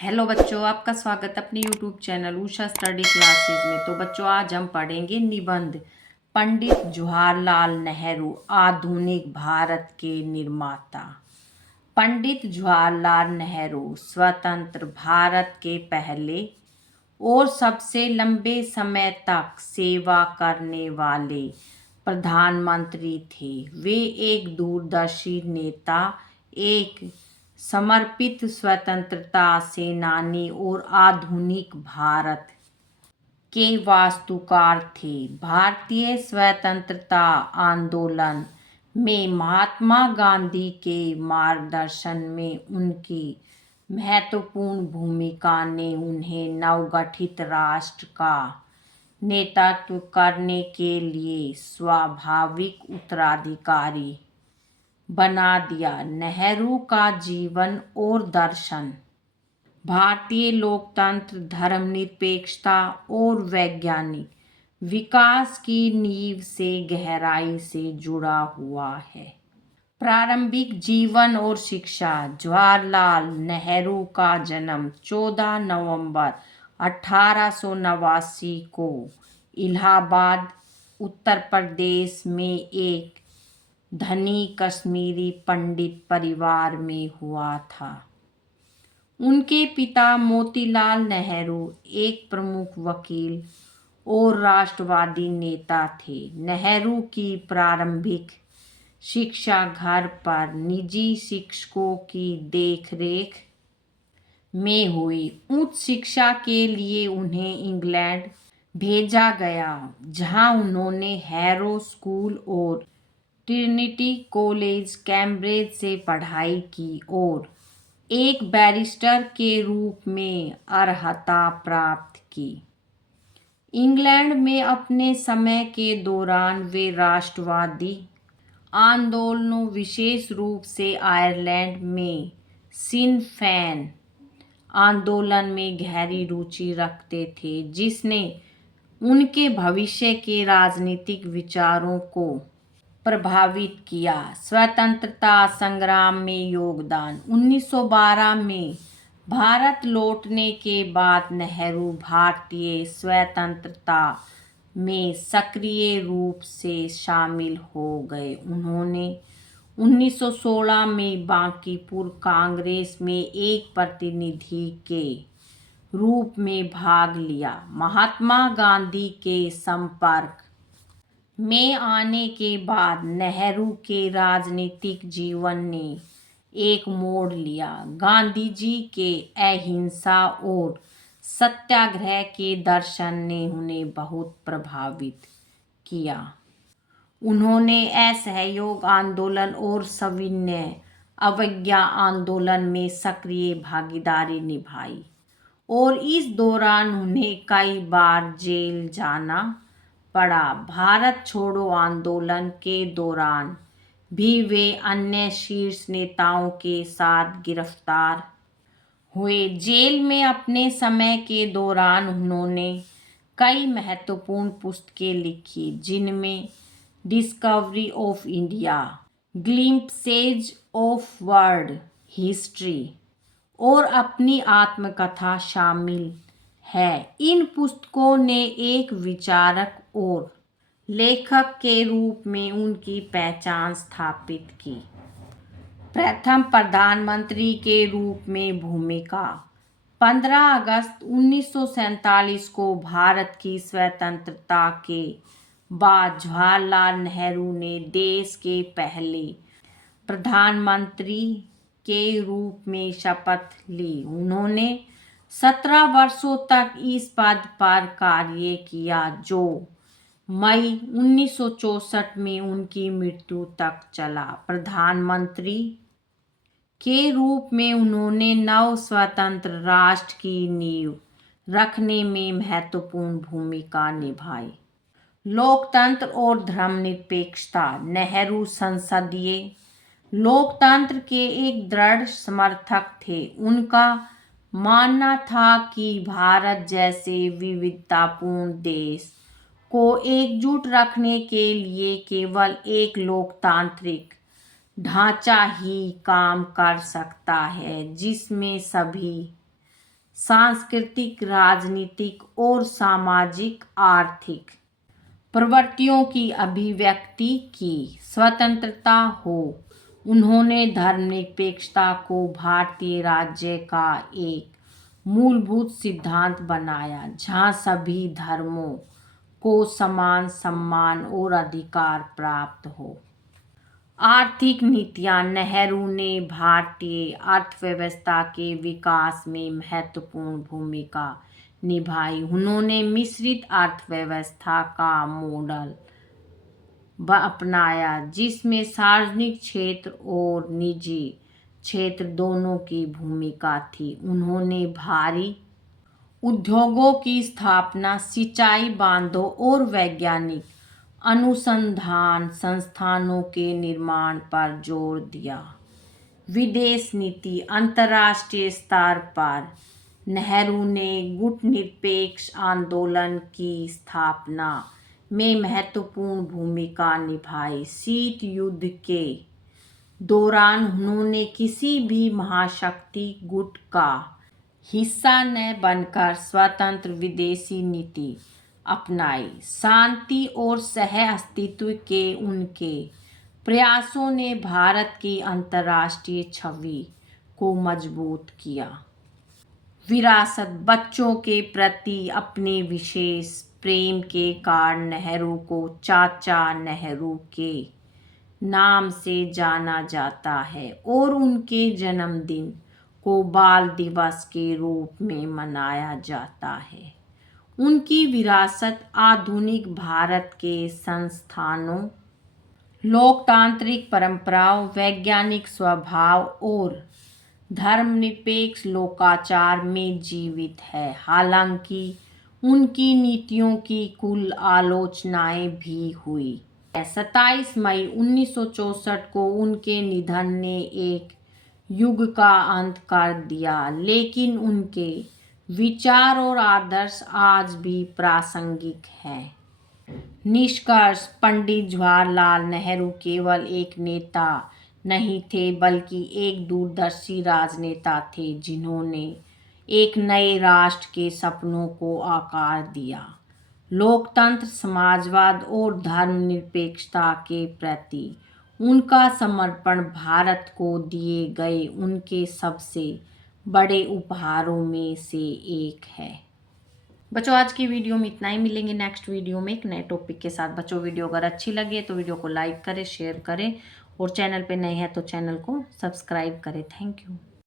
Hello बच्चों, आपका स्वागत है अपने YouTube channel Usha study classes में। तो बच्चों, आज हम पढ़ेंगे निबंध पंडित जवाहरलाल नेहरू आधुनिक भारत के निर्माता। पंडित जवाहरलाल नेहरू स्वतंत्र भारत के पहले और सबसे लंबे समय तक सेवा करने वाले प्रधानमंत्री थे। वे एक दूरदर्शी नेता, एक समर्पित स्वतंत्रता सेनानी और आधुनिक भारत के वास्तुकार थे। भारतीय स्वतंत्रता आंदोलन में महात्मा गांधी के मार्गदर्शन में उनकी महत्वपूर्ण भूमिका ने उन्हें नवगठित राष्ट्र का नेतृत्व करने के लिए स्वाभाविक उत्तराधिकारी बना दिया। नेहरू का जीवन और दर्शन भारतीय लोकतंत्र, धर्मनिरपेक्षता और वैज्ञानिक विकास की नींव से गहराई से जुड़ा हुआ है। प्रारंभिक जीवन और शिक्षा। जवाहरलाल नेहरू का जन्म 14 नवंबर 1889 को इलाहाबाद, उत्तर प्रदेश में एक धनी कश्मीरी पंडित परिवार में हुआ था। उनके पिता मोतीलाल नेहरू एक प्रमुख वकील और राष्ट्रवादी नेता थे। नेहरू की प्रारंभिक शिक्षा घर पर निजी शिक्षकों की देखरेख में हुई। उच्च शिक्षा के लिए उन्हें इंग्लैंड भेजा गया, जहां उन्होंने हैरो स्कूल और ट्रिनिटी कॉलेज कैम्ब्रिज से पढ़ाई की और एक बैरिस्टर के रूप में अर्हता प्राप्त की। इंग्लैंड में अपने समय के दौरान वे राष्ट्रवादी आंदोलनों, विशेष रूप से आयरलैंड में सिन फेन आंदोलन में गहरी रुचि रखते थे, जिसने उनके भविष्य के राजनीतिक विचारों को प्रभावित किया। स्वतंत्रता संग्राम में योगदान। 1912 में भारत लौटने के बाद नेहरू भारतीय स्वतंत्रता में सक्रिय रूप से शामिल हो गए। उन्होंने 1916 में बांकीपुर कांग्रेस में एक प्रतिनिधि के रूप में भाग लिया। महात्मा गांधी के संपर्क में आने के बाद नेहरू के राजनीतिक जीवन ने एक मोड़ लिया। गांधी जी के अहिंसा और सत्याग्रह के दर्शन ने उन्हें बहुत प्रभावित किया। उन्होंने असहयोग आंदोलन और सविनय अवज्ञा आंदोलन में सक्रिय भागीदारी निभाई और इस दौरान उन्हें कई बार जेल जाना पड़ा। भारत छोड़ो आंदोलन के दौरान भी वे अन्य शीर्ष नेताओं के साथ गिरफ्तार हुए। जेल में अपने समय के दौरान उन्होंने कई महत्वपूर्ण पुस्तकें लिखी, जिनमें discovery of India, glimpses of world history और अपनी आत्मकथा शामिल है। इन पुस्तकों ने एक विचारक और लेखक के रूप में उनकी पहचान स्थापित की। प्रथम प्रधानमंत्री के रूप में भूमिका। 15 अगस्त 1947 को भारत की स्वतंत्रता के बाद जवाहरलाल नेहरू ने देश के पहले प्रधानमंत्री के रूप में शपथ ली। उन्होंने 17 वर्षों तक इस पद पर कार्य किया, जो मई 1964 में उनकी मृत्यु तक चला। प्रधानमंत्री के रूप में उन्होंने नव स्वतंत्र राष्ट्र की नींव रखने में महत्वपूर्ण भूमिका निभाई। लोकतंत्र और धर्मनिरपेक्षता। नेहरू संसदीय लोकतंत्र के एक दृढ़ समर्थक थे। उनका मानना था कि भारत जैसे विविधतापूर्ण देश को एकजुट रखने के लिए केवल एक लोकतांत्रिक ढांचा ही काम कर सकता है, जिसमें सभी सांस्कृतिक, राजनीतिक और सामाजिक आर्थिक प्रवृत्तियों की अभिव्यक्ति की स्वतंत्रता हो। उन्होंने धर्मनिरपेक्षता को भारतीय राज्य का एक मूलभूत सिद्धांत बनाया, जहां सभी धर्मों को समान सम्मान और अधिकार प्राप्त हो। आर्थिक नीतियां। नेहरू ने भारतीय अर्थव्यवस्था के विकास में महत्वपूर्ण भूमिका निभाई। उन्होंने मिश्रित अर्थव्यवस्था का मॉडल अपनाया, जिसमें सार्वजनिक क्षेत्र और निजी क्षेत्र दोनों की भूमिका थी। उन्होंने भारी उद्योगों की स्थापना, सिंचाई बांधों और वैज्ञानिक अनुसंधान संस्थानों के निर्माण पर जोर दिया। विदेश नीति। अंतर्राष्ट्रीय स्तर पर नेहरू ने गुटनिरपेक्ष आंदोलन की स्थापना में महत्वपूर्ण भूमिका निभाई। शीत युद्ध के दौरान उन्होंने किसी भी महाशक्ति गुट का हिस्सा न बनकर स्वतंत्र विदेशी नीति अपनाई। शांति और सह-अस्तित्व के उनके प्रयासों ने भारत की अंतर्राष्ट्रीय छवि को मजबूत किया। विरासत। बच्चों के प्रति अपने विशेष प्रेम के कारण नेहरू को चाचा नेहरू के नाम से जाना जाता है और उनके जन्मदिन को बाल दिवस के रूप में मनाया जाता है। उनकी विरासत आधुनिक भारत के संस्थानों, लोकतांत्रिक परंपराओं, वैज्ञानिक स्वभाव और धर्मनिरपेक्ष लोकाचार में जीवित है। हालांकि उनकी नीतियों की कुल आलोचनाएं भी हुई। 27 मई 1964 को उनके निधन ने एक युग का अंत कर दिया, लेकिन उनके विचार और आदर्श आज भी प्रासंगिक हैं। निष्कर्ष। पंडित जवाहरलाल नेहरू केवल एक नेता नहीं थे, बल्कि एक दूरदर्शी राजनेता थे, जिन्होंने एक नए राष्ट्र के सपनों को आकार दिया। लोकतंत्र, समाजवाद और धर्मनिरपेक्षता के प्रति उनका समर्पण भारत को दिए गए उनके सबसे बड़े उपहारों में से एक है। बच्चों, आज की वीडियो में इतना ही। मिलेंगे नेक्स्ट वीडियो में एक नए टॉपिक के साथ। बच्चों, वीडियो अगर अच्छी लगे तो वीडियो को लाइक करें, शेयर करें और चैनल पे नए हैं तो चैनल को सब्सक्राइब करें। Thank you.